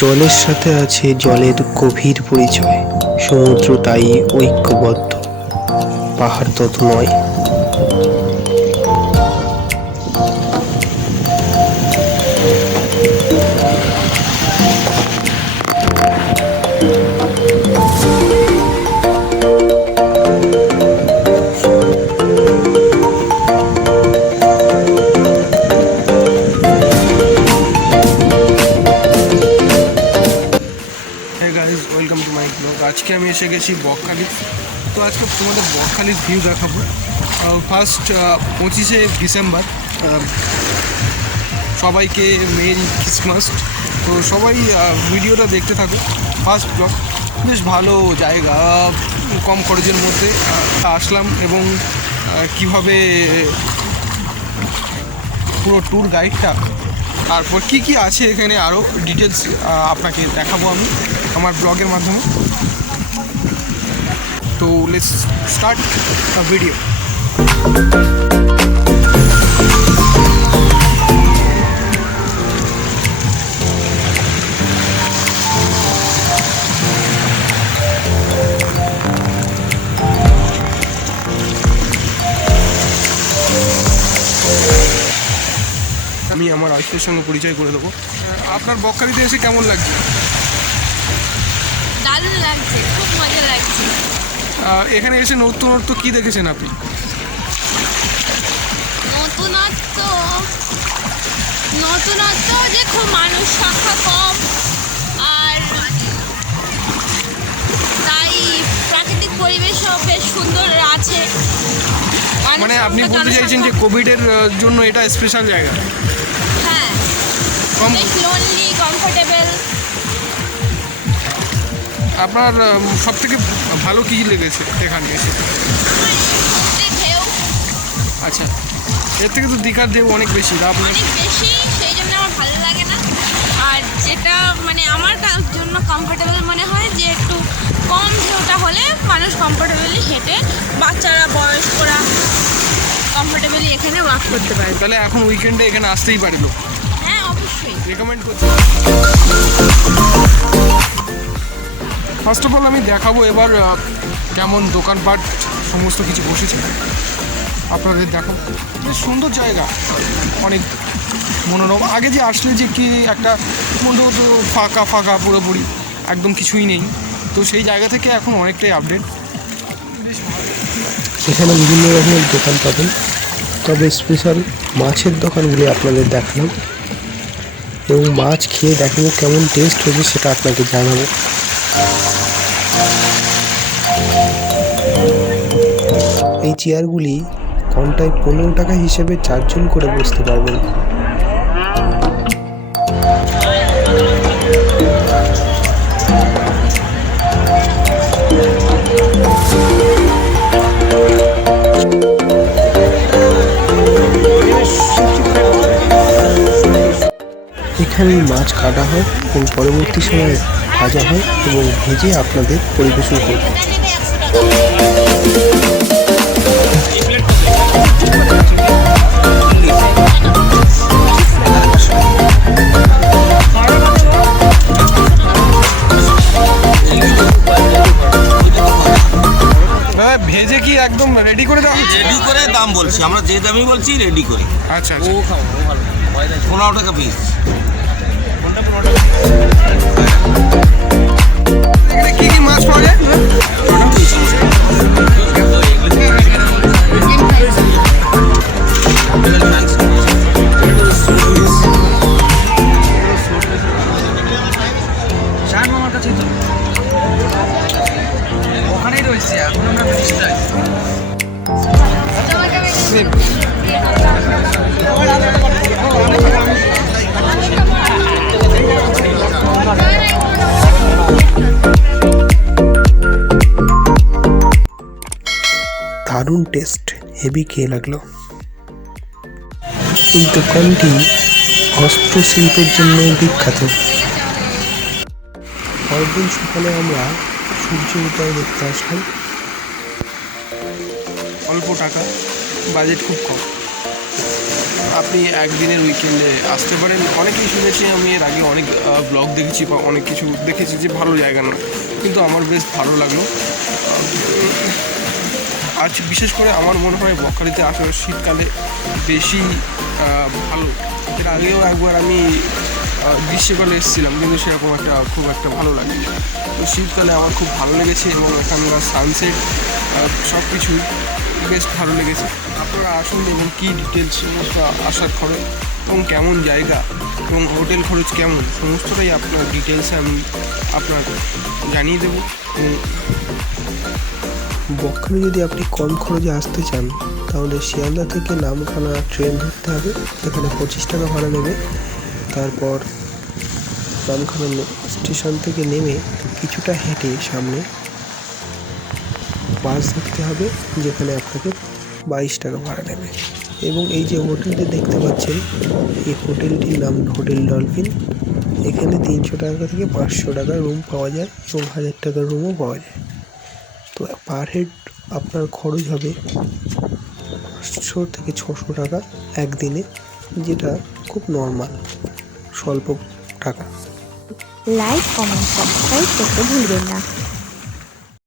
জলের সাথে আছে জলের গভীর পরিচয়। সমুদ্র তাই ঐক্যবদ্ধ, পাহাড় তত নয়। Welcome to my blog. আজকে আমি এসে গেছি বকখালি। তো আজকে তোমাদের বকখালির ভিউ দেখাবো। ফার্স্ট 25শে ডিসেম্বর, সবাইকে মেরি ক্রিসমাস। তো সবাই ভিডিওটা দেখতে থাকো। ফার্স্ট ব্লগ, বেশ ভালো জায়গা, কম খরচের মধ্যে আসলাম এবং কিভাবে পুরো ট্যুর গাইডটা, তারপর কি কি আছে এখানে আরও ডিটেলস আপনাকে দেখাবো আমি আমার ব্লগের মাধ্যমে। তো লেটস স্টার্ট ভিডিও। আমি আমার আত্মীয়ের সঙ্গে পরিচয় করে দেবো। আপনার বকখালিতে এসে কেমন লাগছে? দারুণ লাগছে, খুব মজা লাগছে। এখানে এসে নতুনত্ব কী দেখেছেন আপনি? নতুনত্ব যে খুব মানুষ সংখ্যা কম, আর তাই প্রাকৃতিক পরিবেশও বেশ সুন্দর আছে। মানে আপনি বলতে চাইছেন যে কোভিডের জন্য এটা স্পেশাল জায়গা? হ্যাঁ, বেশ লোনলি, কমফোর্টেবল। আপনার সবথেকে ভালো কী লেগেছে এখানে এসে? ঢেউ। আচ্ছা, এর থেকে তো দীঘার ঢেউ অনেক বেশি, অনেক বেশি, সেই জন্য আমার ভালো লাগে না। আর যেটা মানে আমার জন্য কমফোর্টেবল মনে হয় যে একটু কম ঢেউটা হলে মানুষ কমফোর্টেবলি হেঁটে, বাচ্চারা, বয়স্করা কমফোর্টেবলি এখানে ওয়াক করতে পারে। তাহলে এখন উইকেন্ডে এখানে আসতেই পারে লোক? হ্যাঁ, অবশ্যই রেকমেন্ড করছি। ফার্স্ট অফ অল আমি দেখাবো এবার কেমন দোকানপাট সমস্ত কিছু বসেছে আপনাদের দেখাবো। বেশ সুন্দর জায়গা, অনেক মনোরম। আগে যে আসলে যে কি একটা মোটামুটি ফাঁকা ফাঁকা পুরোপুরি একদম কিছুই নেই, তো সেই জায়গা থেকে এখন অনেকটাই আপডেট। এখানে বিভিন্ন রকমের দোকান পাবেন, তবে স্পেশাল মাছের দোকানগুলি আপনাদের দেখালাম এবং মাছ খেয়ে দেখাবো কেমন টেস্ট হয়েছে, সেটা আপনাকে জানাবো। এই চেয়ারগুলি ঘন্টায় 15 টাকা হিসেবে 4 জন করে বসতে পারবেন। এখানে মাছ কাটা হয় এবং পরবর্তী সময়ে ভাজা হয় এবং ভেজে আপনাদের পরিবেশন করবে। ভেজে কি একদম রেডি করে দেওয়া হচ্ছে? রেডি করে দাম বলছি আমরা, যে দামই বলছি রেডি করে। আচ্ছা, ও খাও, ও ভালো, 15 টাকা পিস। এখানে কি কি মাছ পাওয়া যায়? ওখানেই রয়েছে এখন আমরা দারুণ টেস্ট, হেভি খেয়ে লাগলো। এই দোকানটি হস্তশিল্পের জন্য বিখ্যাত। পরদিন সকালে আমরা সূর্য উদয় দেখতে আসলাম। অল্প টাকা, বাজেট খুব কম। আপনি একদিনের উইকেন্ডে আসতে পারেন। অনেকেই শুনেছি, আমি এর আগে অনেক ব্লগ দেখেছি বা অনেক কিছু দেখেছি যে ভালো জায়গা না, কিন্তু আমার বেশ ভালো লাগলো। আজ বিশেষ করে আমার মনে হয় বকখালিতে আসলে শীতকালে বেশি ভালো। এর আগেও একবার আমি গ্রীষ্মকালে এসেছিলাম, কিন্তু সেরকম খুব একটা ভালো লাগে। তো শীতকালে আমার খুব ভালো লেগেছে এবং এখানকার সানসেট সব কিছুই বেশ ভালো লেগেছে। আপনারা আসুন এবং কী ডিটেলস সমস্ত আসার খরচ এবং কেমন জায়গা এবং হোটেল খরচ কেমন সমস্তটাই আপনার ডিটেলসে আমি আপনার জানিয়ে দেবো। বকখালি যদি আপনি কম খরচে আসতে চান তাহলে শিয়ালদা থেকে নামখানা ট্রেন ধরতে হবে, যেখানে 25 টাকা ভাড়া নেবে। তারপর নামখানা স্টেশন থেকে নেমে কিছুটা হেঁটে সামনে বাস ধরতে হবে, যেখানে আপনাকে 22 টাকা ভাড়া নেবে। এবং এই যে হোটেলটি দেখতে পাচ্ছেন, এই হোটেলটির নাম হোটেল ডলফিন। এখানে 300 টাকা থেকে 500 টাকার রুম পাওয়া যায় এবং 1000 টাকার রুমও পাওয়া যায়। তো পার হেড আপনার খরচ হবে 500 থেকে 600 টাকা একদিনে, যেটা খুব নর্মাল, স্বল্প টাকা। লাইক, কমেন্ট, সাবস্ক্রাইব করতে ভুলবেন না।